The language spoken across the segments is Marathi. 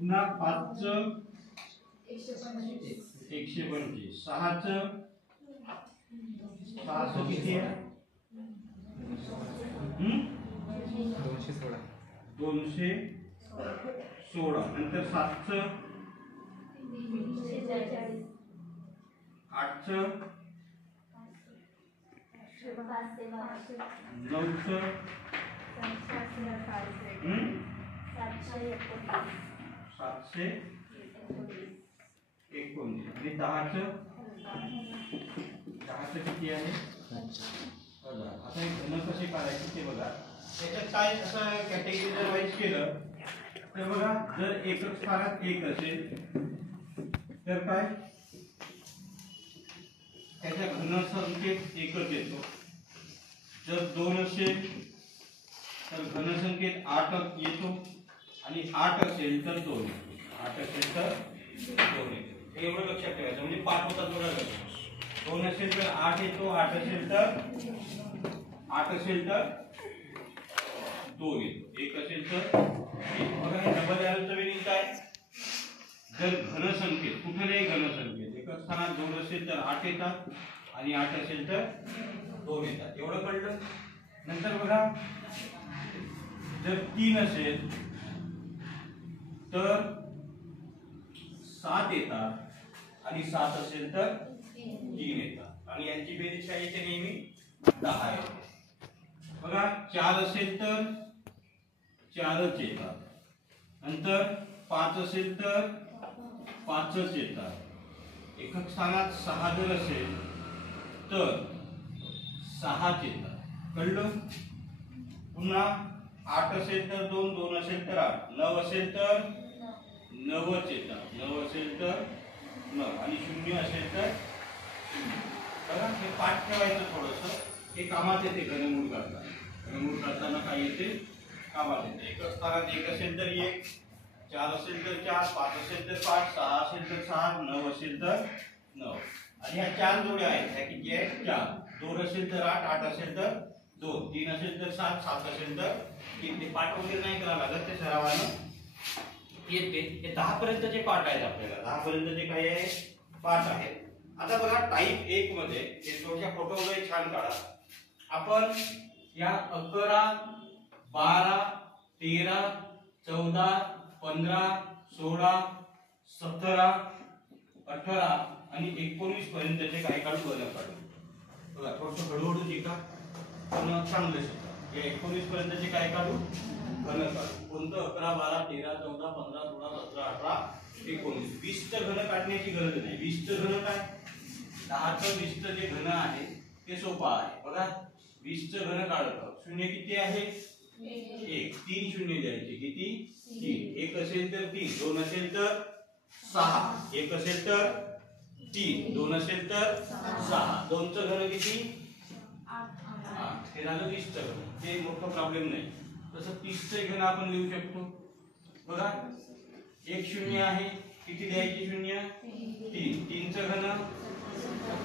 पुन्हा 5 125 6 किती आहे 216 नंतर 7 8 9 719 आणि 10 किती आहे 1000. आता हे घन कसे काढायचे ते बघा. त्याच्यात काय असं कॅटेगरी जर वाईज केलं तर बघा, जर एकक स्थानात 1 असेल तर काय त्याच्या घन संख्येत 1च येतो. जर 2 असेल तर घन संख्येत 8 येतो आणि 8 असेल तर 2 येतो. 8 असेल तर 2 येतो. हे एवढं लक्षात ठेवायचं. म्हणजे 5 होतात बघा. 2 असेल तर 8 येतो. 8 असेल तर 2 येतो. 1 असेल तर 1. बघा हे डबल एरोचं मिनिंग काय? जर घन संख्येत कुठल्याही घन संख्येत एकच स्थानात 2 असेल तर 8 येतात आणि 8 असेल तर 2 येतात. एवढं कळलं. नंतर बघा, जर 3 असेल तर 7 येतात आणि 7 असेल तर 3 येतात आणि यांची बेरीज काय येते नेहमी 10 येते. बघा 4 असेल तर 4च येतात. नंतर 5 असेल तर 5च येतात. एकक स्थानात 6 जर असेल तर 6च येतात. कळलं. पुन्हा 8 असेल तर 2, 2 असेल तर 8, 9 असेल तर 9च येतात. 9 असेल तर 9 आणि 0 असेल तर 0. बघा हे पाठ ठेवायचं थोडंसं. हे कामात येते घनमूळ करताना. घनमूळ करताना काय येते कामात येते. एकच स्थानात 1 असेल तर 1, 4 असेल तर 4, 5 असेल तर 5, 6 असेल तर 6, 9 असेल तर 9. आणि ह्या 4 जोड्या आहेत. ह्या किती आहेत 4. 2 असेल तर 8, 8 असेल तर 2, 3 असेल तर 7, 7 असेल तर 3. ते पाठ वगैरे नाही करावं लागत. ते सरावानं येते. हे 10 पर्यंतचे पाठ आहेत. आपल्याला 10 पर्यंतचे काही आहे पाठ आहेत. आता बघा टाइप 1 मध्ये हे थोड्या फोटो वगैरे छान काढा. आपण या 11, 12, 13, 14, 15, 16, 17, 18 आणि 19 पर्यंतचे काही काढू बघा. बघा थोडंसं हळूहळू शिका पण चांगलं शिका. या 19 पर्यंतचे काय काढू घन काढू. कोणतं 11, 12, 13, 14, 15, 16, 17, 18, 19. 20चं घन काढण्याची गरज नाही. 20चं घन काय 10चं 20चं जे घन आहे ते सोपं आहे. बघा 20चं घन काढतो. शून्य किती आहे 1, 3 शून्य द्यायचे. किती 3. 1 असेल तर 3, 2 असेल तर 6, 1 असेल तर 3, 2 असेल तर 6. 2चं घन किती 8. हे झालं 20चं घन. ते मोठा प्रॉब्लेम नाही. तसं 30चं घन आपण लिहू शकतो. बघा 1 शून्य आहे. किती द्यायचे 0, 3. 3चं घन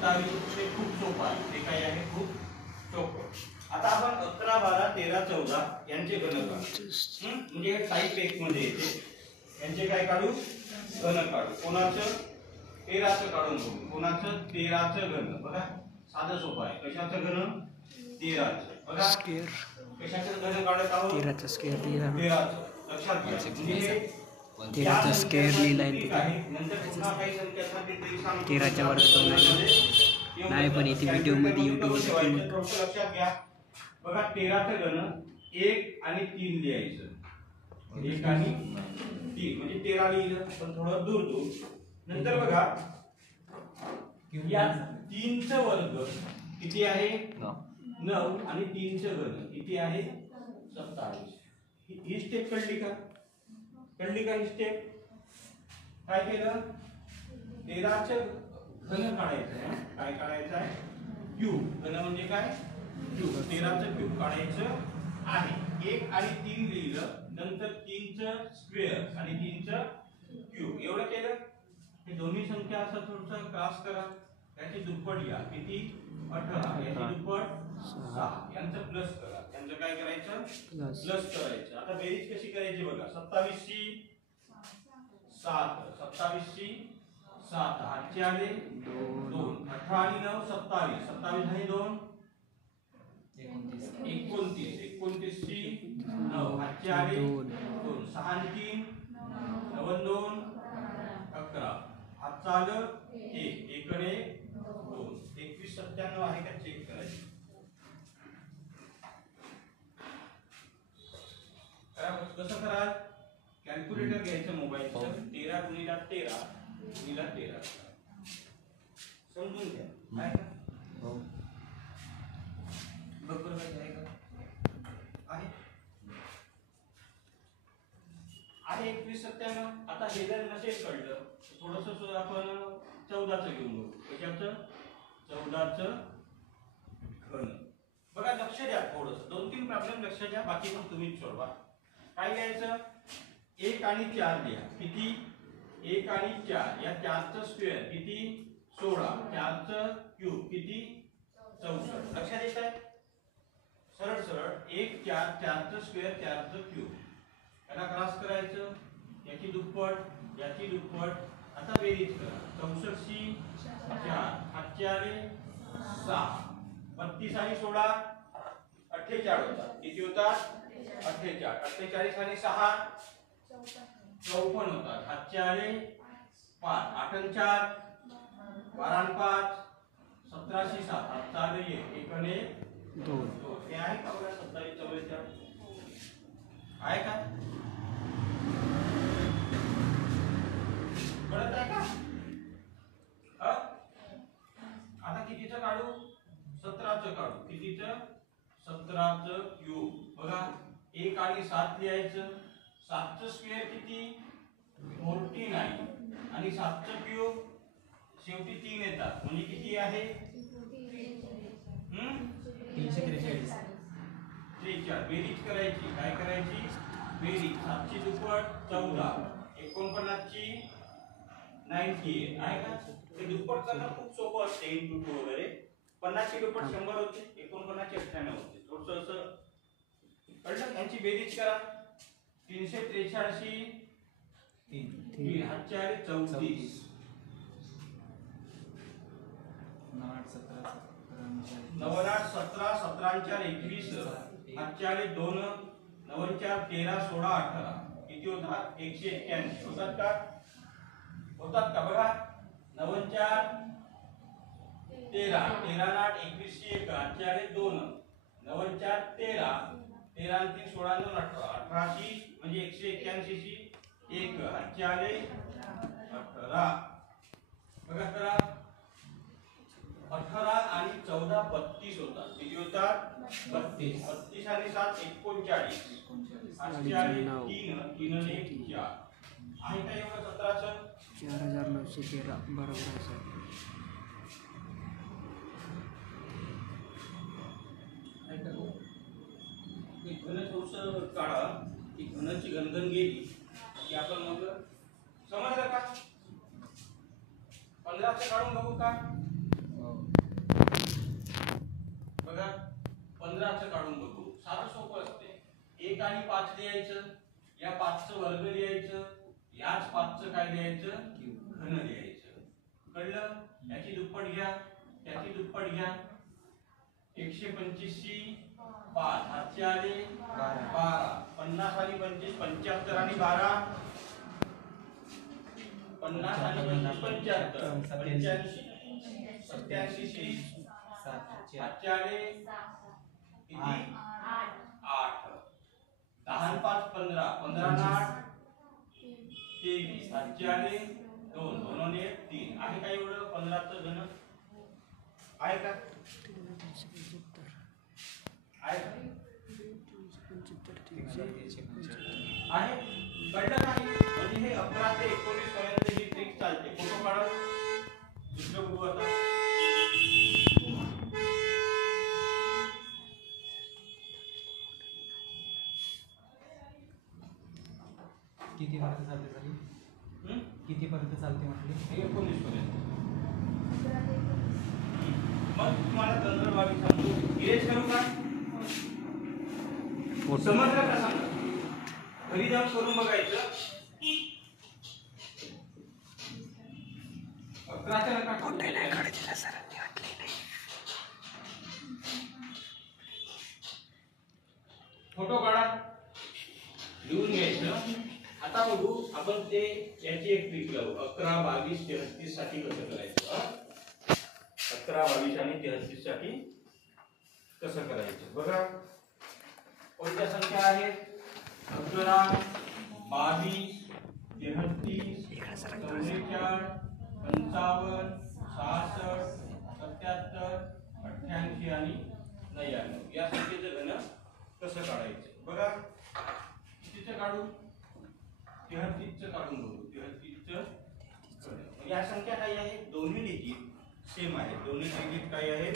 27. ते खूप सोपं आहे. ते काय आहे खूप सोपं. आता आपण 11, 12, 13, 14 यांचे घन काढू. म्हणजे टाइप 1 मध्ये येते. यांचे काय काढू घन काढू. कोणाचं 13चं काढून बघू. कोणाचं 13चं घन. बघा साधं सोपं आहे. कशाचं घन 13चं. बघा कशाचं घन काढत आहोत 13चं स्क्वेअर. 13चं लक्षात घ्या. म्हणजे 13चं स्क्वेअर लिहिलाय. नंतर पुन्हा काही संख्यासाठी 13च्या वर्ग नाही पण इथे व्हिडिओ मध्ये YouTube वर लक्षात घ्या. बघा 13चं घन 1 आणि 3 लिहायचं. 1 आणि 3 म्हणजे 13 लिहिलं पण थोडं दूर दूर. नंतर बघा या 3चं वर्ग किती आहे 9 आणि 3चं घन किती आहे 27. ही स्टेप कळली का ही स्टेप. काय केलं 13चं घन काढायचं आहे. काय काढायचं आहे क्यूब. घन म्हणजे काय क्यूब. 13चं क्यूब काढायचं आहे. 1 आणि 3 लिहिलं. नंतर 3चं स्क्वेअर आणि 3चं क्यूब. एवढं केलं. हे दोन्ही संख्या असं थोडंसं क्रॉस करा. याची दुप्पट घ्या. किती 18. याची दुप्पट 6. यांचं प्लस करा. यांचं काय करायचं प्लस करायचं. आता बेरीज कशी करायची बघा. 27 ची 7 27 ची 7 हातचे आले 2 18 आणि 9 27 27 आणि 2 29 29 ची 9 हातचे आले 2 6 आणि 3 9 आणि 2 11 हातचा आलं 1 1 आणि 2 21 97 आहे का चेक करायचं कसं कराल कॅल्क्युलेटर घ्यायचं मोबाईलचं 13 गुणिले 13 गुणिले 13 समजून घ्या काय का हो बघ बरं काय आहे का आहे 21 97 आता हे जर नसेल कळलं थोडंसं आपण 14चं घेऊन बघू कशाचं 14चं घन बघा लक्ष द्या थोडंसं 2-3 प्रॉब्लेम लक्ष द्या बाकी पण तुम्हीच सोडवा काय घ्यायचं 1 आणि 4 लिहा किती 1 आणि 4 या 4चं स्क्वेअर किती 16 4चं क्यूब किती 64 लक्षात येत आहे सरळ सरळ 1 4 4चं स्क्वेअर 4चं क्यूब याला क्रॉस करायचं याची दुप्पट आता बेरीज करा 64 ची 4 हातचे आले 6 32 आणि 16 48 होतात किती होतात 48 आणि 6 54 होतात हातचे आले 5 8 आणि 4 12 आणि 5 17 ची 7 हातचा आले 1 आणि 2 हे आहे का बघा 27 44 आहे का कळत आहे का आता कितीचं काढू 17चं काढू कितीचं 17चं क्यूब बघा 1 आणि 7 लिहायचं 7चं स्क्वेअर किती 49 आणि 7चं क्यूब शेवटी 3 येतात म्हणजे किती आहे 343 बेरीज करायची काय करायची बेरीज 7 ची दुप्पट 14 49 ची 90 आहे का ते दुप्पट करणं खूप सोपं असते इंटू 2 वगैरे 50 ची दुप्पट 100 होते 49 ची 98 होते थोडंसं असं कळलं यांची बेरीज करा 343 3 हातचे आले 34 9 8 17 17 21 हातचे आले 2 9 4 13 16 18 किती होतात 181 होतात का बघा 9 4 13 13 8 21 1 हातचे आले 2 9 4 13 13 आणि 3 16 2 18 ची म्हणजे 181 ची 1 हातचे आले 18 बघा करा 18 आणि 14 32 होतात किती होतात 32 32 आणि 7 39 हातचे आले 3 3 आणि 1 4 आहे का एवढं 17चं 4913 बरोबर आहे सर घन थोडंसं काढा ती घनाची घनघन गेली की आपण मग समजलं का 15चं काढून बघू का बघा 15चं काढून बघू सारं सोपं असते 1 आणि 5 लिहायचं या 5चं वर्ग लिहायचं याच 5चं काय लिहायचं घन लिहायचं कळलं याची दुप्पट घ्या त्याची दुप्पट घ्या 125 ची 5 हातचे आले 12 50 आणि 25 75 आणि 12 50 आणि 25 75 87 ची 7 हातचे आले किती 8 10 आणि 5 15 15 आणि 8 23 हातचे आले 2 2 आणि 1 3 आहे का एवढं 15चं घन आहे का आहे कळलं नाही म्हणजे हे 11 ते 19 पर्यंत ही ट्रिक चालते फोटो काढा दुसरं बघू आता किती पर्यंत चालते सर किती पर्यंत चालते म्हटले 19 पर्यंत मग तुम्हाला तंत्रवादी सांगू इरेज करू का समजलं का सांगा घरी जाऊन करून बघायचं 11च्या नका फोटो काढा, लिहून घ्यायचं. आता बघू आपण ते याची एक ट्रिक लावू. 11, 22, 33 साठी कसं करायचं. 11, 22 आणि 33 साठी कसं करायचं बघा. कोणत्या संख्या आहेत? 11, 22, 33, 44, 55, 66, 77, 88 आणि 99 या संख्येचं घन कसं काढायचं बघा. कितीचं काढू? 33चं काढून बघू. 33चं या संख्या काय आहे? दोन्ही डिजिट सेम आहे. दोन्ही डिजिट काय आहे?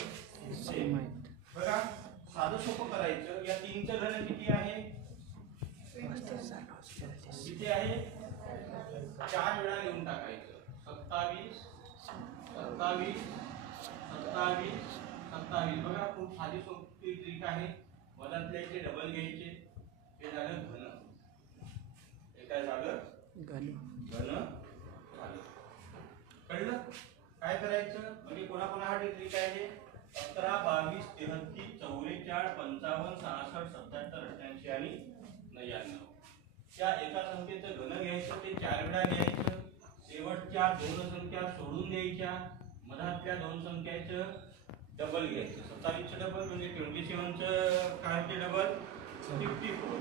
सेम आहे बघा. साधं सोपं करायचं. या 3चं घन किती आहे? किती आहे? 4 वेळा लिहून टाकायचं. 27, 27, 27, 27 बघा. खूप साधी सोपी ट्रिक आहे. मधातल्याचे डबल घ्यायचे. हे झालं घन. हे काय झालं? घन झालं. कळलं? काय करायचं म्हणजे कोणाकोणासाठी ट्रिक आहे? 11, 22, 33, 44, 55, 66, 77, 88 आणि 99 त्या एका संख्येचं घन घ्यायचं. ते 4 वेळा घ्यायचं. शेवटच्या दोन संख्या सोडून द्यायच्या. मधातल्या दोन संख्याचं डबल घ्यायचं. 27चं डबल म्हणजे 27चं काय ते डबल 54.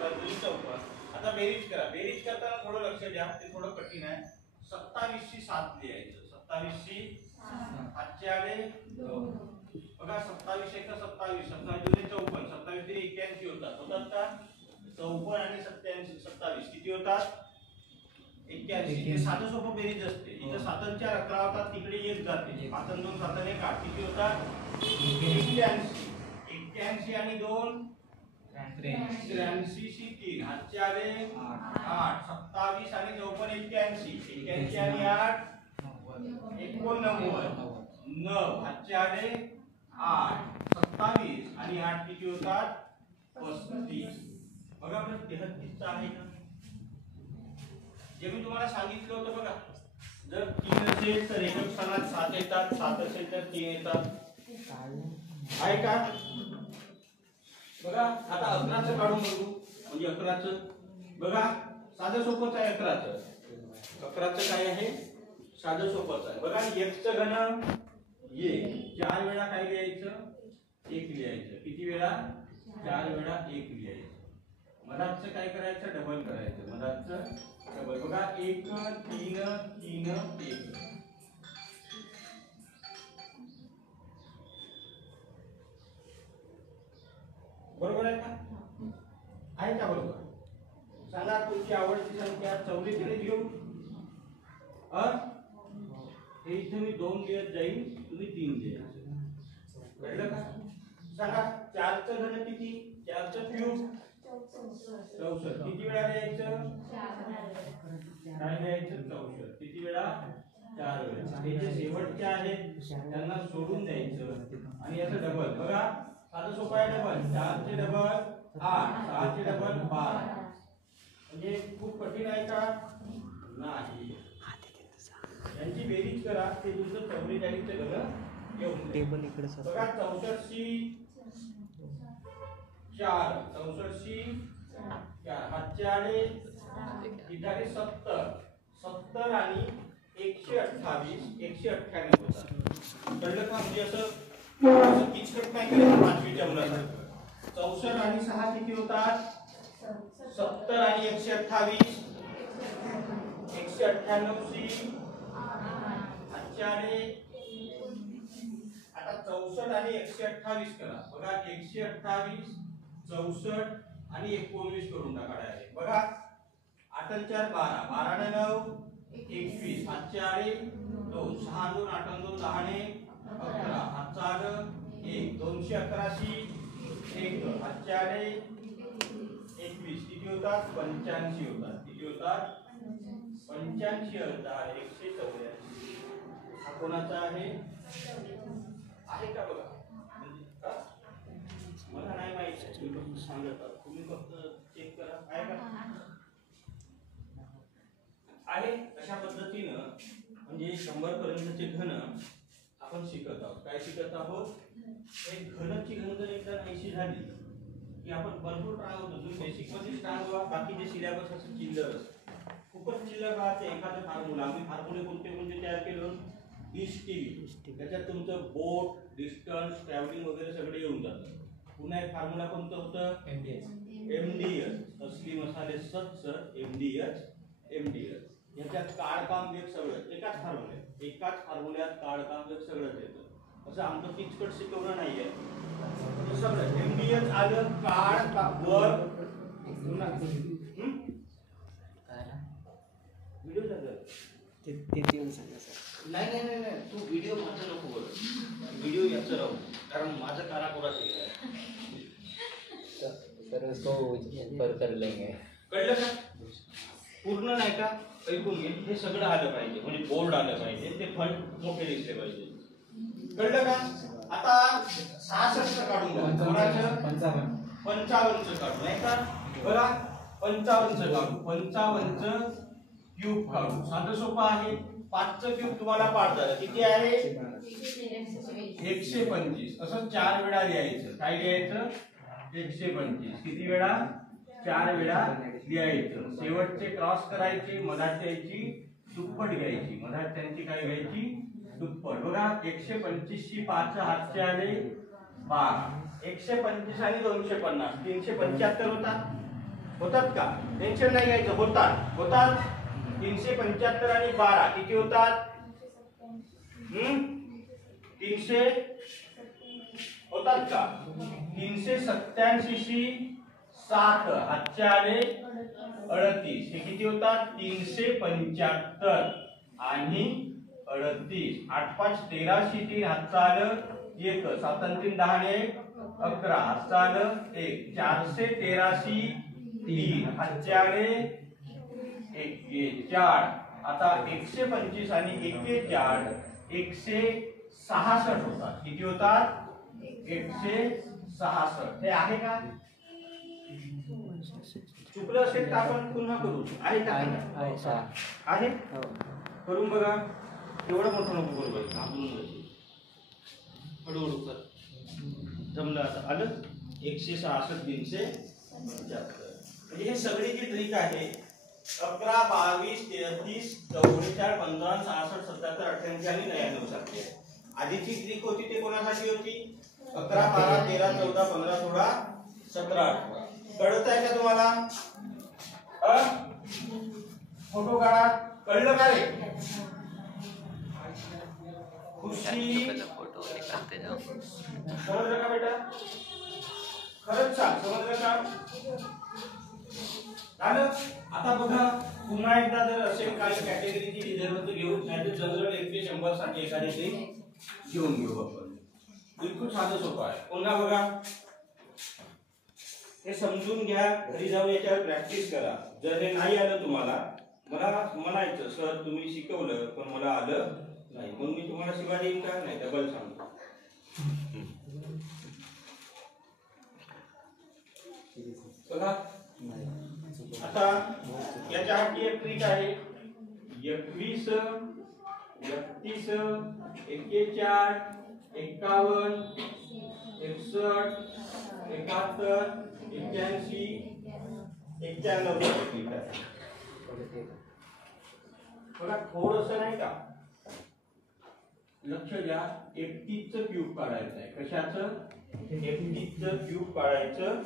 54. आता बेरीज करा. बेरीज करताना थोडं लक्ष द्या. ते थोडं कठीण आहे. 27 शी 7 लिहायचं. 27 शी 5 आले 2 बघा. 27 एक 27, 27 दुने 54, 27 दुने 81 होतात का? 54 आणि 27 किती होतात? 81. हे साधं सोपं बेरीज असते. इथं 7 आणि 4 11 होतात. तिकडे 1 जाते. 5 आणि 2 7 आणि 1 8 किती होतात? 81. 81 आणि 2 83 शी 3 8 आले 8. 27 आणि 54 81. 81 आणि 8 89. 9 8 आले 8. 27 आणि 8 किती होतात? 35. बघा आपलं 33चं आहे का? जे मी तुम्हाला सांगितलं होतं बघा. जर 3 असेल तर एकक स्थानात 7 येतात. 7 असेल तर 3 येतात. आहे का? बघा आता 11चं काढून बघू. म्हणजे 11चं बघा. साधं सोपंच आहे. 11चं काय आहे? साधं सोपंच आहे बघा. 1चं घन 1 4 वेळा काय लिहायचं? 1 लिहायचं. किती वेळा? 4 वेळा 1 लिहायचं. मधातचं काय करायचं? डबल करायचं. मधातचं डबल बघा. 1 3 3 1 बरोबर आहे का? आहे का बरोबर? सांगा तुमची आवडती संख्या. 44 घेऊ. हे इथे मी 2 लिहत जाईल. तुम्ही 3 लिहा. कळलं का? सांगा 4चं घन किती? 4चं क्यूब 64. किती वेळा लिहायचं? काय लिहायचं? 64. किती वेळा? 4 वेळा. हे जे शेवटचे आहेत त्यांना सोडून द्यायचं आणि याचं डबल बघा. साधं सोपं आहे. डबल 4चे डबल 8, 6चे डबल 12. म्हणजे खूप कठीण आहे का? नाही. यांची बेरीज करा. ते तुमचं 44चं घन येऊन टेबल इकडे बघा. 64 शी 4 64 शी 4 5 आले इथे 70 70 आणि 128 198 होतात. कळलं का? म्हणजे असं किचकट काय केलं 5वीच्या मुलांना. 64 आणि 6 किती होतात? 70 आणि 128 198 शी 5 आले. आता 64 आणि 128 करा बघा. 128 64 आणि 19 करून टाका डायरेक्ट बघा. 8 आणि 4 12 12 आणि 9 21 5 आले 2 6 आणि 2 8 आणि 2 10 आणि 11 5 आलं 1 211 शी 1 5 आले 21 किती होतात? 85 होतात. किती होतात? 85 होतात. 184. हा कोणाचा आहे? आहे का बघा. मला नाही माहिती. मी फक्त सांगत आहे. तुम्ही फक्त चेक करा. आहे का? आहे. अशा पद्धतीनं म्हणजे 100 पर्यंतचे घन आपण शिकत आहोत. काय शिकत आहोत? एक घनची घन जर एकदा नाहीशी झाली की आपण भरपूर ट्राय होतो. तुम्ही बेसिक मध्ये ट्राय व्हा, बाकीचे सिलेबस असं चिल्लर असतं. खूपच चिल्लर राहते. एखादं फॉर्म्युला आम्ही फॉर्म्युले कोणते तयार केलं? ईस्टीव्ही. त्याच्यात तुमचं बोट, डिस्टन्स, ट्रॅव्हलिंग वगैरे सगळे येऊन जातं. पुन्हा एक फॉर्म्युला कोणतं होतं? एमडीएस. असली मसाले सत एमडीएस. याच्यात काळ काम वेग सगळं एकाच फॉर्म्युल्यात काळ काम वेग सगळं येतं. असं आमचं किचकट शिकवलं नाहीये. सगळं एमडीएस आलं, काळ वर पुन्हा व्हिडिओ झालं ते देऊन सांगा सर. नाही तू व्हिडिओ माझा नको बोल. व्हिडिओ याचं राहू, कारण माझं काराकोरा सर उसको पर कर लेंगे. कळलं का? पूर्ण नाही का? ऐकून घे. हे सगळं आलं पाहिजे, म्हणजे बोर्ड आलं पाहिजे, ते फंड मोठे दिसले पाहिजे. कळलं का? आता 66 काढून घ्या. कोणाचं? 55 काढू नाही का? बघा 55 काढू. 55 क्यूब काढू. साधं सोपं आहे. 5चं क्यूब तुम्हाला पाठ झालं. किती आहे? 125. असं 4 वेळा लिहायचं. काय लिहायचं? 125. किती वेळा? 4 वेळा लिहायचं. शेवटचे क्रॉस करायचे. मधात्यांची दुप्पट घ्यायची. मधात्यांची काय घ्यायची? दुप्पट. बघा 125 ची 5 हातचे आले 12. 125 आणि 250 375 होतात का? टेन्शन नाही घ्यायचं. होतात 375 आणि 12 किती होतात? 300 होतात का? 387 शी 7 हातचे आले 38. हे किती होतात? 375 आणि 38. 8 5 13 शी 3 हातचं आलं 1. 7 आणि 3 10 ने 11 हातचं आलं 1. 413 शी 3 हातचे आले 4. आता 125 आणि 1 166 होतात. किती होतात? 166. हे आहे का? चुकलं असेल तर आपण पुन्हा करू. आहे का? आहे. करून बघा. एवढं मोठं नको करू बघा. हळूहळू कर. जमलं. आता आलं 166 375. म्हणजे हे सगळी जी ट्रिक आहे 11 22 33 44 15 66 77 88 आणि 99 साठी. आधीची ट्रिक होती ते कोणासाठी होती? 11 12 13 14 15 16 17 18. कळत आहे का तुम्हाला? फोटो काढा. कळलं का रे? खुशी समजलं का बेटा? खरंच सांग, समजलं का? झालं. आता बघा पुन्हा एकदा जर असेल काही कॅटेगरीची रिझर्व घेऊन नाही तर जनरल 100 साठी एखादी ट्रिक घेऊन घेऊ आपण. बिलकुल साधं सोपं आहे. पुन्हा बघा हे समजून घ्या. घरी जाऊन याच्यावर प्रॅक्टिस करा. जर हे नाही आलं तुम्हाला मला म्हणायचं सर तुम्ही शिकवलं पण मला आलं नाही, मग मी तुम्हाला शिवा देईन का? नाही, डबल सांगतो. बघा आता याच्यासाठी एक ट्रिक आहे. 21 31 41 51 61 71 81 91 ट्रिक आहे. बघा थोडंसं नाही का लक्ष द्या. 31 चं क्यूब काढायचं आहे. कशाचं? 31 चं क्यूब काढायचं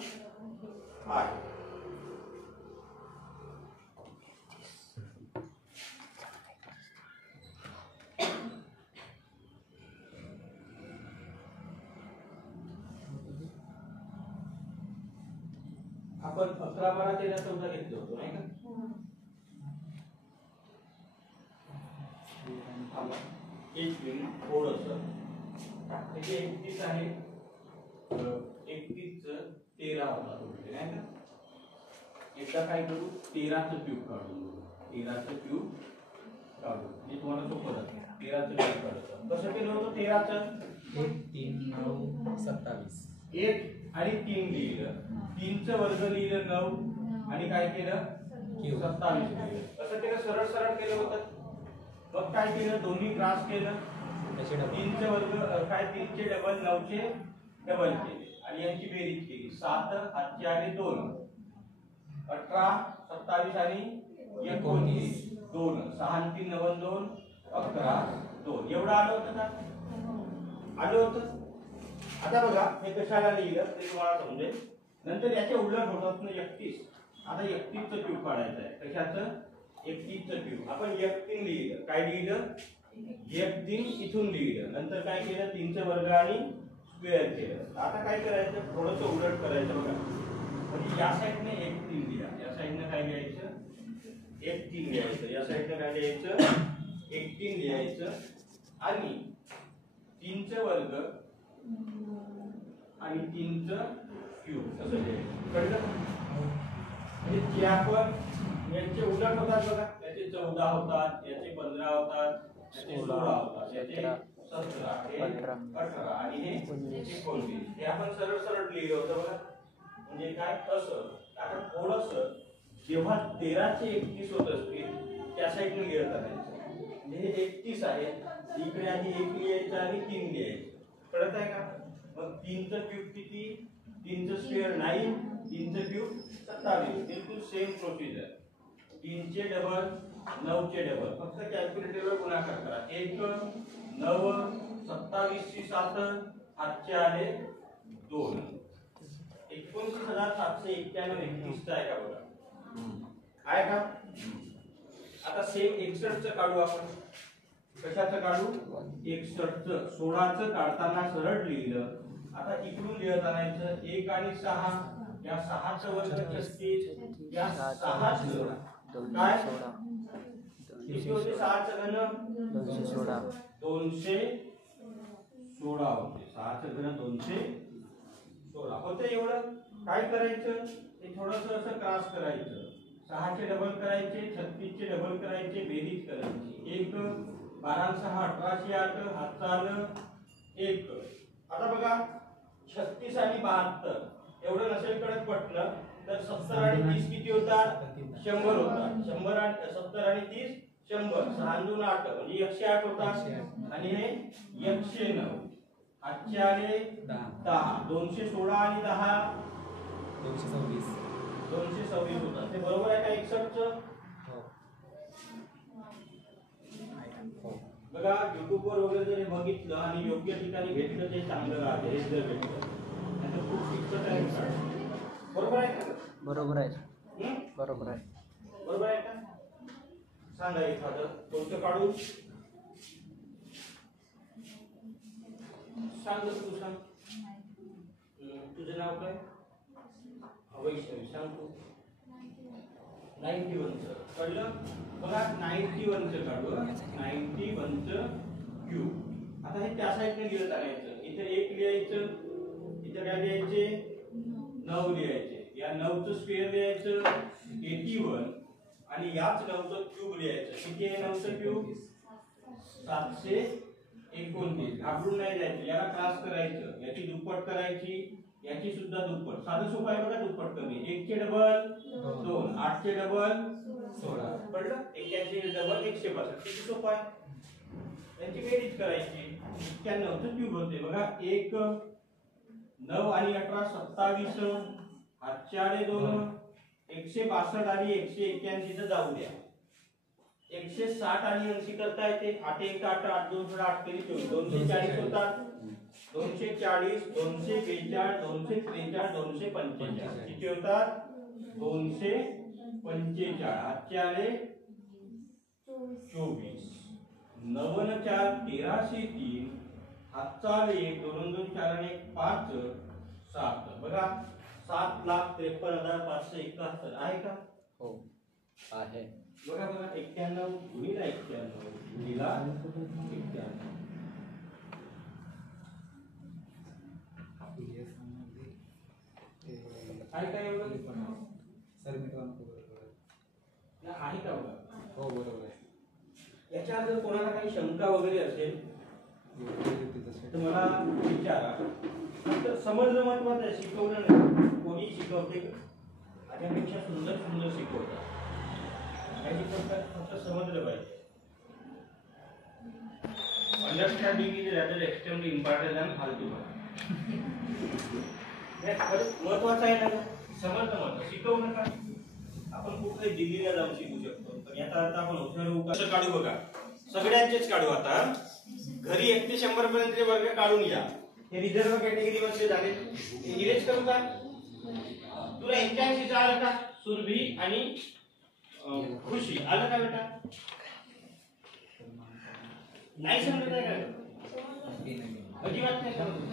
आहे. आपण 11 12 13 14 घेतलं होतं नाही का? एक मिनिट थोडंसं. हे 31 आहे. 31 चं 13 होता थोडे नाही का? एकदा काय करू? 13 चं क्यूब काढू. 13 चं क्यूब काढू. हे तुम्हाला सोपं जातं. 13 चं क्यूब काढायचं. कसं केलं होतं 13 चं? 1 3 9 27. 1 आणि 3 लिहिलं. 3 चं वर्ग लिहिलं 9 आणि काय केलं? 27 लिहिलं. असं केलं. सरळ सरळ केलं होतं. मग काय केलं, दोन्ही क्रॉस केलं, 3चे वर्ग काय 3चे डबल 9चे डबल केले आणि यांची बेरीज केली. 7 हातचे आले 2, 18 27 आणि 19 2, 6 आणि 3 9 2 11 2. एवढं आलं होतं का? आलं होतं. आता बघा हे कशाला लिहिलं ते तुम्हाला समजेल. नंतर याच्या उलट होतात ना 31. आता 31चं क्यूब काढायचं आहे. कशाचं? 31चं क्यूब. आपण 1 लिहिलं. काय लिहिलं? 1 इथून लिहिलं. नंतर काय केलं? 3चे वर्ग आणि स्क्वेअर केलं. आता काय करायचं? थोडंसं उलट करायचं बघा. म्हणजे या साईडने 1 लिहा, या साईडने काय लिहायचं? 1 लिहायचं. या साईडने काय लिहायचं? 1 लिहायचं आणि 3चे वर्ग आणि 3चं क्यूब असं लिहायचं. कळलं? म्हणजे जे आपण याचे उलट होतात बघा, याचे 14 होतात, याचे 15 होतात, याचे 16 होतात, याचे 17, हे 18 आणि हे 19. हे आपण सरळ सरळ लिहिलं होतं बघा. म्हणजे काय असं. आता थोडंसं जेव्हा 13चे 31 होत असतील त्या साईडने लिहित राहायचं. म्हणजे हे 31 आहे, इकडे आधी 1 लिहायचं आणि 3 लिहायचं. कळत आहे का? मग 3चं क्यूब किती? 3चं स्क्वेअर 9, 3चं क्यूब 27. बिलकुल सेम प्रोसिजर. 3चे डबल 9चे डबल, फक्त कॅल्क्युलेटरवर गुणाकार करा. 1 9 27 ची 7 हातचे आले 2. 29,791 आहे का बघा? आहे का? आता सेम 61चं काढू आपण. कशाचं काढू? 61चं. 16चं काढताना सरळ लिहिलं. आता इकडून लिहत आणायचं. 1 आणि 6, या 6चं वर्ग 36, या 6चं काय किती होते? 6चं घन 216 होते. 6चं घन 216 होतं. एवढं काय करायचं? हे थोडंसं असं क्रॉस करायचं. 6चे डबल करायचे, 36चे डबल करायचे, बेरीज करायची. 1 12 6 18 8 हातचं आलं 1. आता बघा 36 आणि 72 एवढं नसेल कळत पटलं तर 70 आणि 30 किती होतात? 100 होतात. 100 आणि 70 आणि 30 100. 6 2 8 म्हणजे 108 होतात आणि हे 109. आजचे आले 10. 216 आणि 10 226 होतात. ते बरोबर आहे का 61चं? बघा YouTube वर वगैरे जर बघितलं आणि योग्य ठिकाणी भेटलं ते चांगलं राहते. हे जर भेटलं तर खूप किचकट आहे. बरोबर आहे का? बरोबर आहे. बरोबर आहे. बरोबर आहे का? सांगा एखादं कोणतं काढू? सांग तू, सांग. तुझं नाव काय? वैष्णवी. सांग तू. 91चं कळलं? बघा 91चं काढू. 91चं क्यूब. आता हे त्या साईडने लिहित आणायचं. इथे 1 लिहायचं, इथे काय लिहायचे? 9 लिहायचे. या 9चं स्क्वेअर लिहायचं 81 आणि याच 9चं क्यूब लिहायचं. किती आहे 9चं क्यूब? 729. घाबरून नाही जायचं. याला क्रॉस करायचं, याची दुप्पट करायची, याची सुद्धा दुप्पट. साधं सोपं आहे बघा. दुप्पट कमी. 1चे डबल 2, 8चे डबल 16. कळलं? 81 डबल 162. किती सोपं आहे. यांची बेरीज करायची. 91चं क्यूब होते बघा. 1 9 आणि 18 27. हातचे आले 2. 162 आणि 181 चं जाऊ द्या. 160 आणि 80 करता येते. 8 1 8 8 2 8 केली 240 होतात. 240 242 243 245 किती होतात? 245. हातचे आले 24. 9 4 1303. हातचा आले 1 2 2 4 आणि 1 5 7. बघा 7,53,571 आहे का? हो आहे. बघा बघा 91 गुणिला 91 गुणिला 91. आहे का एवढं? सर मी तुम्हाला बरोबर आहे का बघा? हो बरोबर आहे. याच्यावर जर कोणाला काही शंका वगैरे असेल तर मला विचारा. फक्त समजणं महत्वाचं आहे. शिकवणं नाही. कोणी शिकवते त्यापेक्षा सुंदर सुंदर शिकवतात. याची फक्त समजलं पाहिजे. Understanding is rather extremely important than फालतूपणा. हे खरंच महत्वाचं आहे ना. समजलं मत शिकवू नका. आपण कुठे दिल्लीला जाऊन शिकू शकतो, पण याचा अर्थ आपण हुशार कसं काढू बघा. सगळ्यांचेच काढू. आता घरी 1 ते 100 पर्यंतचे वर्ग काढून घ्या. हे रिझर्व कॅटेगरी मध्ये झाले. इरेज करू का? तुला 81 चं आलं का? सुरभी आणि खुशी आलं का बेटा? नाही समजत आहे का? अजिबात नाही समजत.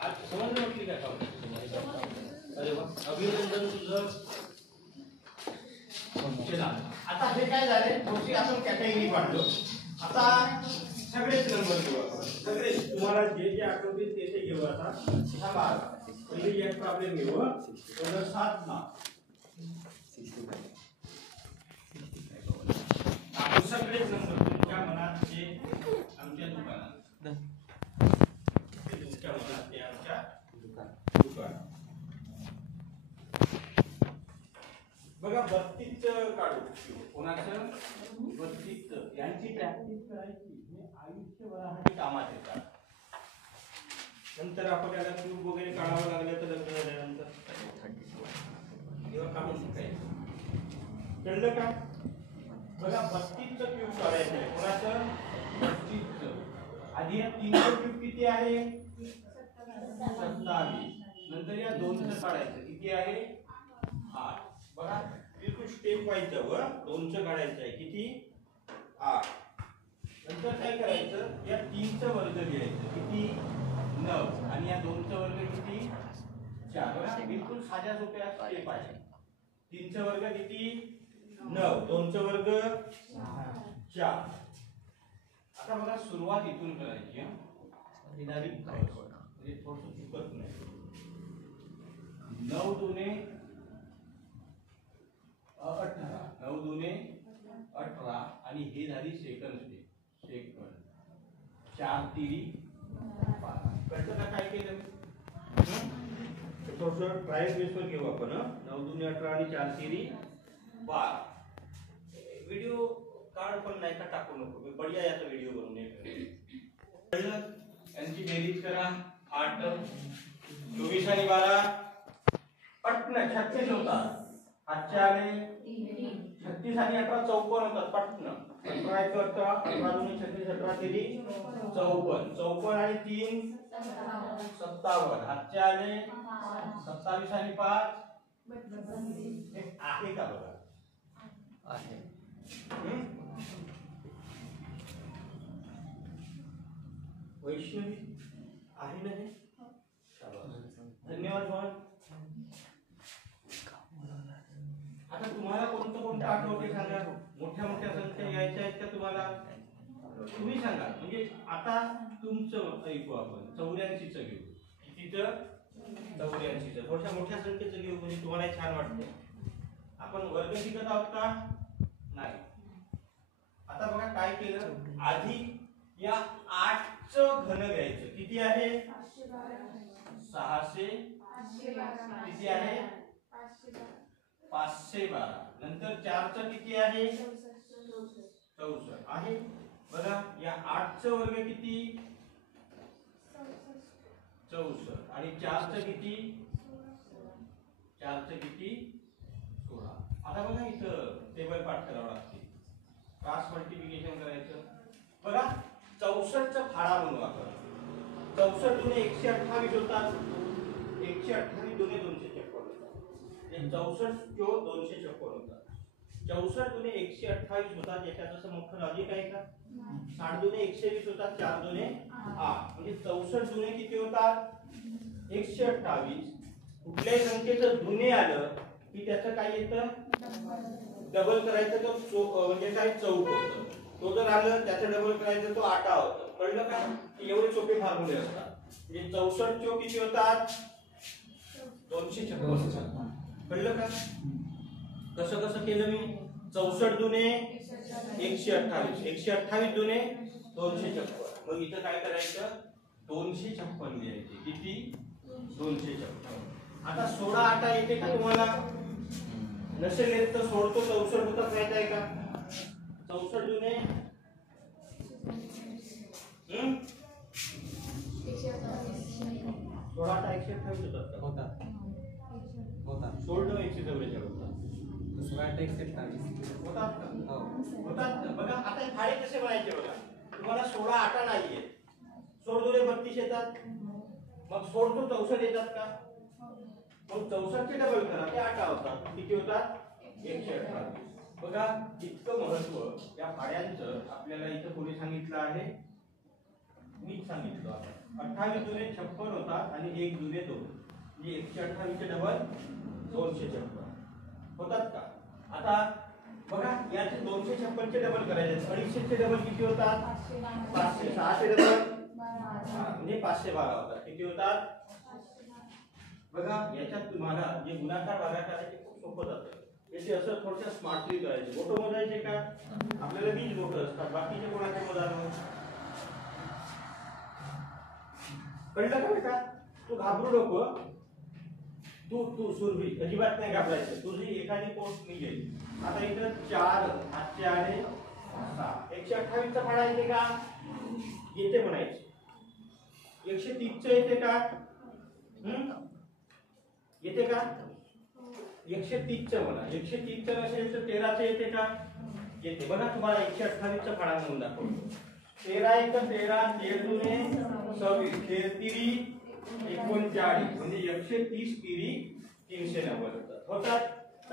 आज समजलं म्हटली का? अरे वा, अभिनंदन तुझं. आता हे काय झाले? थोडी आपण कॅटेगरी पाडलो. आता सगळेच नंबर घेऊ आपण. सगळे तुम्हाला जे जे आठवतील ते ते घेऊ. आता थांबा. पहिले एक प्रॉब्लेम घेऊ. 7 मार्क. आपण सगळेच नंबर तुमच्या मनात जे आमच्या दुकानात तुमच्या मनात ते आमच्या दुकानात बघा. 32 काढू. कोणाचं? 32. यांची प्रॅक्टिस करायची. हे आयुष्यभरासाठी कामात येतात. नंतर आपल्याला क्यूब वगैरे काढावं लागलं तर लग्न झाल्यानंतर तेव्हा काढून शिकायचं. कळलं का? बघा 32 क्यूब काढायचं आहे. कोणाचं? 32. आधी या 3 क्यूब किती आहे? 27. नंतर या 2चं काढायचं. किती आहे? 8. बघा बिलकुल स्टेप वाईज जाऊ. 2चं काढायचं आहे. किती? 8. नंतर काय करायचं? या 3चं वर्ग घ्यायचं. किती? 9. आणि या 2चं वर्ग किती? 4. बघा बिलकुल साध्या सोप्या स्टेप आहे. 3चं वर्ग किती? 9. 2चं वर्ग 4. आता बघा सुरुवात इथून करायची. म्हणजे थोडं चुकत नाही. 9 दुने 18. 9 दुने 18 आणि हे झाली सेकंड स्टेप. सेकंड. 4 तिरी 12. कळतं का काय केलं? थोडंसं ट्रायल बेसवर घेऊ आपण. 9 दुने 18 आणि 4 तिरी 12. व्हिडिओ कार्ड पण नाही का टाकू नको. बढिया याचा व्हिडिओ बनवून कळलं? यांची बेरीज करा. 8 24 आणि 12 पटकन 36 होतात. आजचे आले 36 आणि 18 54 होतात. पटकन 18 1 18 18 दुने 36 18 तिरी 54. 54 आणि 3 57. आजचे आले 27 आणि 5 आहे का? बघा आहे. वैष्णवी आहे ना? हे धन्यवाद भाऊ. आता तुम्हाला कोणतं आठवते सांगा. मोठ्या मोठ्या संख्या यायच्या आहेत का तुम्हाला? तुम्ही सांगा. म्हणजे आता तुमचं ऐकू आपण. 84चं घेऊ. कितीचं? 84चं. थोड्या मोठ्या संख्येचं घेऊ म्हणजे तुम्हाला छान वाटते. आपण वर्ग शिकत आहोत का? नाही. आता बघा काय केलं. आधी या 8चं घन घ्यायचं. किती आहे? 600. किती आहे? 512. नंतर 4चं किती आहे? 64 आहे. बघा या 8चं वर्ग किती? 64 आणि 4चं किती? 4चं किती? 16. आता बघा इथं टेबल पाठ करावं लागते. क्रॉस मल्टिप्लिकेशन करायचं. बघा 64चा फाळा बनवू आपण. 64 दुने 128 होतात. 128 दुने 256 होतात. 64 जो 256 होतात. 64 दुने 128 होतात. याच्यात असं मोठं लॉजिक आहे का? 60 दुने 120 होतात. 4 दुने 8 म्हणजे 64 दुने किती होतात? 128. कुठल्याही संख्येचं दुने आलं की त्याचं काय येतं? डबल करायचं तो म्हणजे काय? चौक होतं. तो जर आलं त्याचं डबल करायचं तो 8 होतं. कळलं का? एवढे सोपे फॉर्म्युले असतात. म्हणजे 64 चो किती होतात? 256. कळलं का? कसं कसं केलं मी? 64 दुने 128. 128 दुने 256. मग इथं काय करायचं? 256 लिहायचे. किती? 256. आता 16 8 येते का तुम्हाला? नसेल येत तर सोडतो. 64 होतात माहित आहे का? 64 दुने 16 8 128 होतात का? होतात 16 144 होतात. 16 127 होतात का? हो होतात ना. बघा आता हे फाळे कसे बनायचे बघा. तुम्हाला 16 8 नाहीये. 16 2 32 येतात. मग 16 तो 64 येतात का? मग 64 चे डबल करा ते 8 होतात. किती होतात? 128. बघा इतकं महत्व या फाड्यांचं आपल्याला इथं कोणी सांगितलं आहे? मीच सांगितलं. 28 दुने 56 होतात आणि 1 दुने 2 म्हणजे 128 चे डबल 256 होतात का? आता बघा याचे 256 चे डबल करायचे. 250 चे डबल किती होतात? 500. 6 चे डबल म्हणजे 512 होतात. किती होतात? बघा याच्यात तुम्हाला जे गुणाकार भागाकार आहे ते खूप सोपं जातं. याचे असं थोडं स्मार्टली करायचं. बोटं मोजायचे का? आपल्याला 20 बोटं असतात. बाकीचे कोणाचे मोजावे? कळलं का बेटा? तू घाबरू नको. तू सुरभी अजिबात नाही घाबरायचं. तुझी एखादी पोस्ट निघेल. आता इथं 4 5 आहे 6 128 चा फाडा येते का? येते म्हणायचे. 130 चा येते का? येते का? 130 चा म्हणा. 130 चा नसेल तर 13 चा येते का? येते. बघा तुम्हाला 128 चा फाडा म्हणून दाखवतो. 13 1 13 13 दुने 26 13 39 म्हणजे 130 तिरी 390 होतात.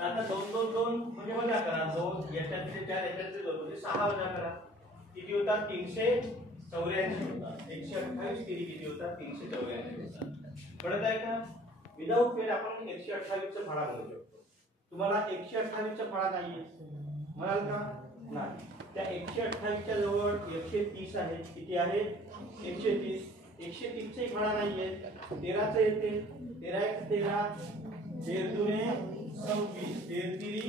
आता 2 2 2 म्हणजे वजा करा. 2 याच्यातले 4 याच्यातले 2 म्हणजे 6 वजा करा. किती होतात? 384 होतात. 128 तिरी किती होतात? 384 होतात. कळत आहे का? विदाउट पेन आपण 128 चा फाडा म्हणू शकतो. तुम्हाला 128 चा फाडा नाहीये म्हणाल का? नाही. त्या 128 च्या जवळ 130 आहे. किती आहे? 130. 130 चा फाडा नाहीये. 13 चा येते. 13 1 13 13 दुने 26 13 तिरी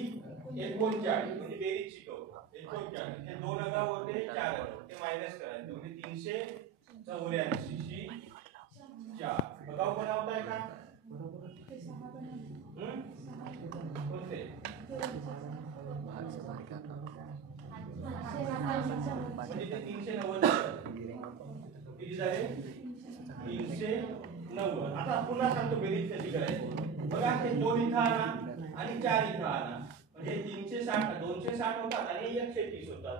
39 म्हणजे बेरीज शिकवतो. 39 हे 2 अंगा होते 4 ते मायनस करायचे म्हणजे 384 शी 4. बघाव कोणा होता आहे का? कोणते? म्हणजे ते 390 किती झाले? 390. आता पुन्हा सांगतो बेरीज कशी करायची. बघा हे 2 इथं आणा आणि 4 इथं आणा म्हणजे 360 260 होतात आणि 130 होतात.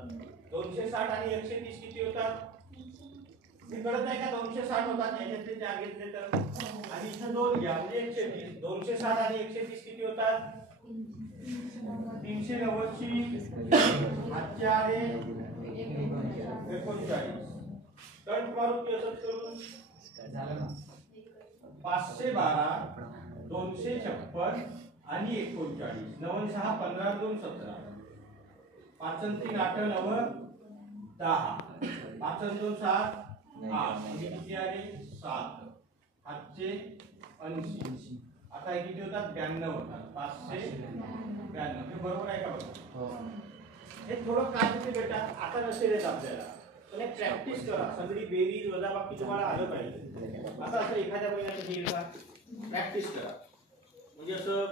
260 आणि 130 किती होतात? हे कळत नाही का? 260 होतात. याच्यातले 4 घेतले तर आणि इथं 2 घ्या म्हणजे 130. 260 आणि 130 किती होतात? 390 ची 8 आहे 39. कंट मारू की असं करून झालं ना. 512 256 आणि 39 9 6 15 2 17 5 3 8 9 10 5 2 7 8 म्हणजे किती आहे? 7 8 80. आता हे किती होतात? 92 होतात. 592 हे बरोबर आहे का? बघा हे थोडं काय होते बेटा आता नसेल येत आपल्याला पण एक प्रॅक्टिस करा. सगळी बेरीज वजाबाकी तुम्हाला आलं पाहिजे. आता असं एखाद्या महिन्यात येईल का? प्रॅक्टिस करा. म्हणजे असं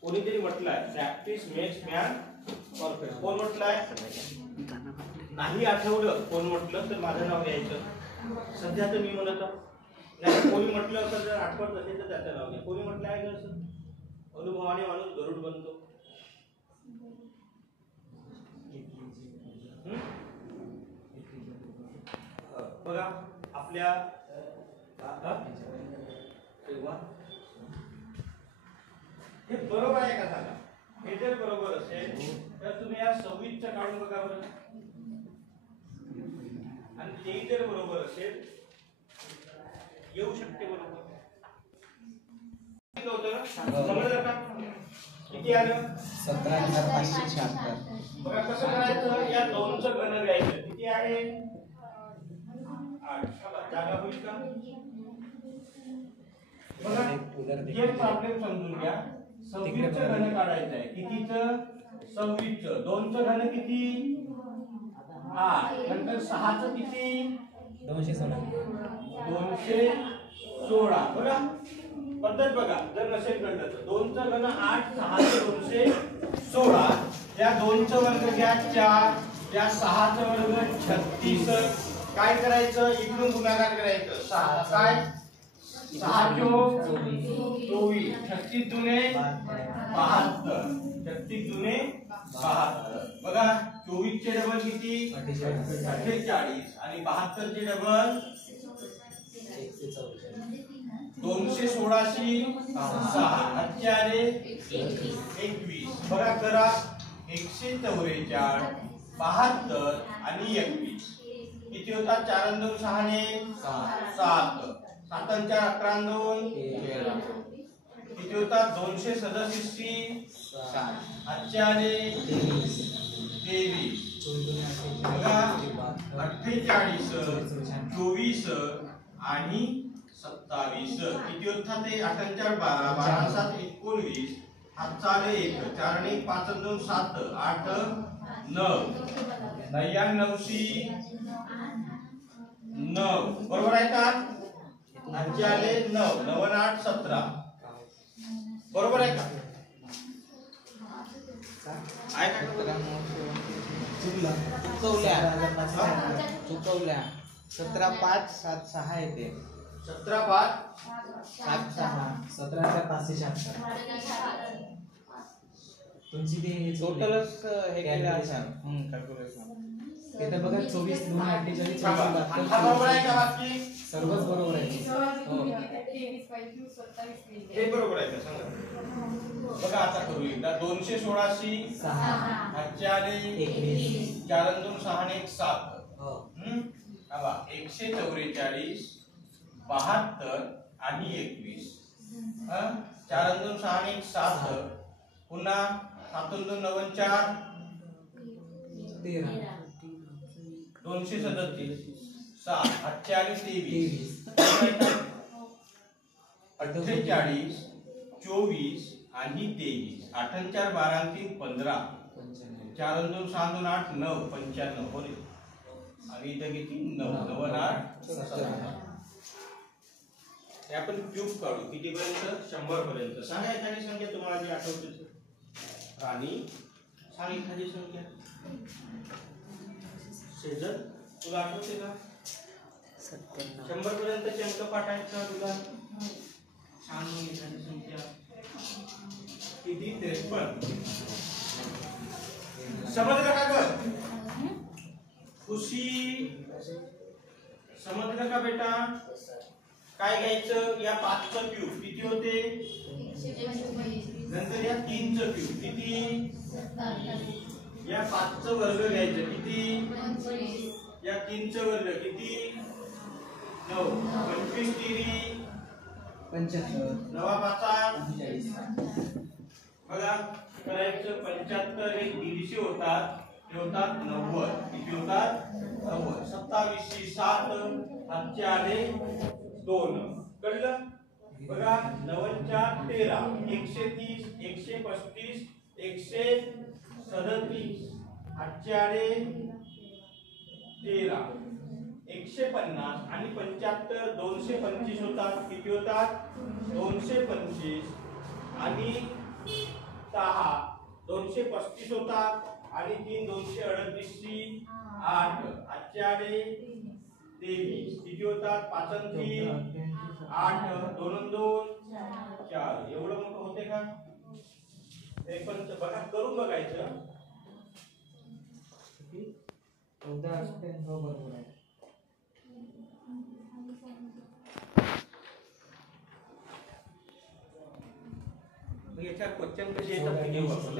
कोणीतरी म्हटलंय प्रॅक्टिस मेक्स मॅन परफेक्ट. कोण म्हटलंय? नाही आठवलं कोण म्हटलं तर माझं नाव घ्यायचं. सध्या तर मी म्हणत नाही. कोणी म्हटलं असं जर आठवत असेल तर त्याचं नाव घ्या. कोणी म्हटलं आहे का असं? अनुभवाने माणूस गरुड बनतो. बघा आपल्या हे बरोबर आहे का सांगा? हे जर बरोबर असेल तर तुम्ही या 26 चं काढून बघा बरं. आणि ते जर बरोबर असेल येऊ शकते बरोबर. समजलं का? किती आलं? 17,576. बघा कसं करायचं? या 2 चं घन घ्यायचं. किती आहे? 8. जागा होईल का? बघा हे प्रॉब्लेम समजून घ्या. 26 चं घन काढायचं आहे. कितीचं? 26 चं. 2 चं घन किती? 8. नंतर 6 चं किती? 216. 216. बघा पद्धत बघा. जर नसेल कळलं तर 2 चं घन 8 6 चं 216. त्या 2 चं वर्ग घ्या 4. त्या 6 चं वर्ग 36 काय करायचं, इकडून गुणाकार करायचं. 6 काय 6 चोक 24, 36 दुने 72, 36 दुने 72. बघा 24 चे डबल किती 48 आणि 72 चे डबल 216 6 8 21. बघा करा 144 72 आणि 21 किती होतात. 4 आणि 2 6 ने 7, 7 आणि 4 11 आणि 2 13 किती होतात. 267 8 23. बघा 48 24 आणि 27 किती होतात. ते 8 आणि 4 12 12 आणि 7 19. हातचा आले 1 4 आणि 1 5 आणि 2 7 8 9 99 9. बरोबर आहे का. आजचे आले 9 9 आणि 8 17. बरोबर आहे का. आहे का चुकवल्या 17 5 7 6 येते. 17 5 7 6 17,576. तुमची ते टोटलच हे केलं असाल कॅल्क्युलेशन. इथे बघा 24 2 48 हा बरोबर आहे का बाकी सर्वच बरोबर आहे. हे बरोबर आहे का सांगा. बघा आता करू एकदा. 216 6 आजचे आले 21 4 आणि 2 6 आणि 1 7. हो हा 144 72 आणि 21. 4 आणि 2 6 आणि 1 7. पुन्हा 7 आणि 2 9 आणि 4 13 237 7 8 आणि 23 48 24 आणि 23. 8 आणि 4 12 आणि 3 15. 4 आणि 2 6 आणि 2 8 9 95. हो रे. आणि इथे किती 9 9 आणि 8 17. हे आपण क्यूब काढू किती पर्यंत 100 पर्यंत. सांगा एखादी संख्या तुम्हाला जी आठवते. आणि सांग एखादी संख्या. शेजर तुला आठवते का 100 पर्यंत अंक पाठायचा तुला. सांग एखादी संख्या किती 53. समजलं का ग खुशी. समजलं का बेटा. काय घ्यायचं या 5चं क्यूब किती होते. नंतर या 3चं क्यूब किती. या 5चं वर्ग घ्यायचं किती. या 3चं वर्ग किती 9 25 3 75 9 5 बघा करायचं. 75 हे 150 होतात. ते होतात 90. किती होतात 90. 27 7 5 आले 2. कळलं. बघा 9 4 13 130 135 137 8 आले 13 150 आणि 75 225 होतात. किती होतात 225 आणि 10 235 होतात. आणि 3 238 8 8 आले 23 किती होतात 5 आणि 3 8 2 आणि 2 4. एवढं मोठं होते का. हे पण बघा करून बघायचं. 14 असते बरोबर आहे. याच्यात क्वेश्चन कसे येतात ते घेऊ आपण.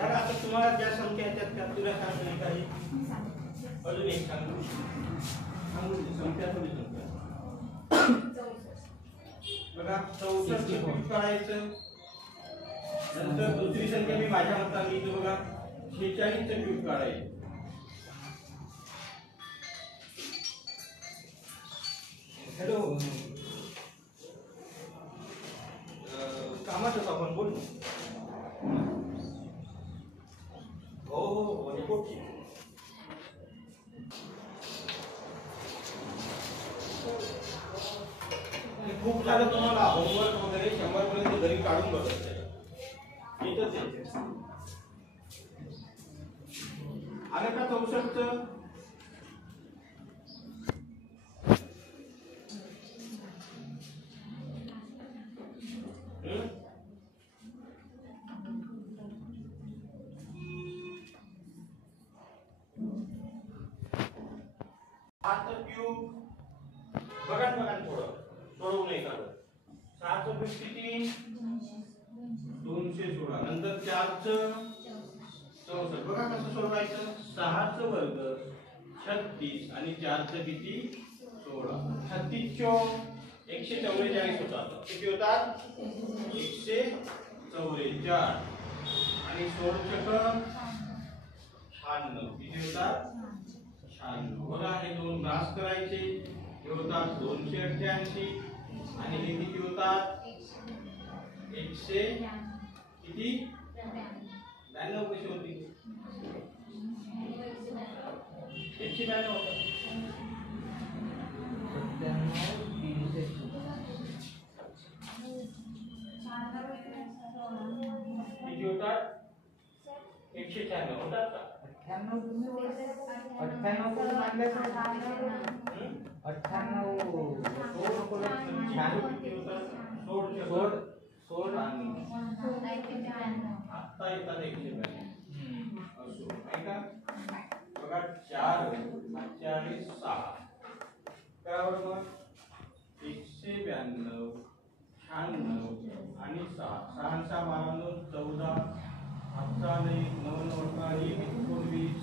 आता तुम्हाला ज्या संख्या येतात त्या तुला सांगू काही अजून एक सांगू संख्या थोडी संख्या. बघा 64 काढायचं. नंतर दुसरी संख्या मी माझ्या मताने लिहितो. बघा 46चं क्यूब काढायचं. हॅलो कामातच आपण बोल. हो हो रिपोर्ट. खूप झालं तुम्हाला होमवर्क वगैरे 100 पर्यंत घरी काढून बघायचं. येतच येते. आलं का 64चं क्यूब बघा थोडं सोडवू नाही काढत. 6चं क्यूब किती 216. नंतर 4चं 64. बघा कसं सोडवायचं. 6चं वर्ग 36 आणि 4चं किती 16. 36 चोक 144 होतात. किती होतात 144 आणि 16 चक 96. किती होतात 96. बघा हे दोन ग्रास करायचे. हे होतात 288 आणि हे किती होतात 100 किती 92 कशी होती 192 होतात. 97 किती होतात 196 होतात का 98 करून मांडले 98 सोड आता येतात 192 असो नाही का. बघा 4 4 6 काय बरोबर 192 96 आणि 6 6 6 12 14 हातचा नाही 9 9 19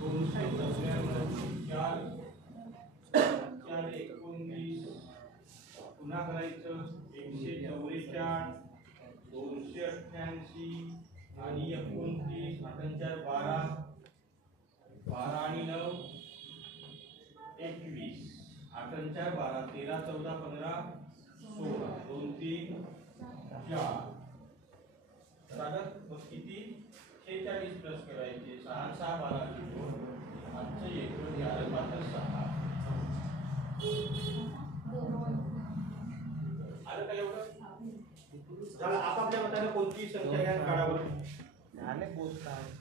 294 4 19 पुन्हा करायचं 144 288 आणि 29 48 12 12 आणि 9 21 48 12 13 14 15 16 2 3 4 तर आता मग किती 46 प्लस करायचे 6 6 12 आजचं 1 11 5 6 आलं का एवढं झालं. आपापल्या मताने कोणती संख्या घ्या काढावर झाले पोस्ट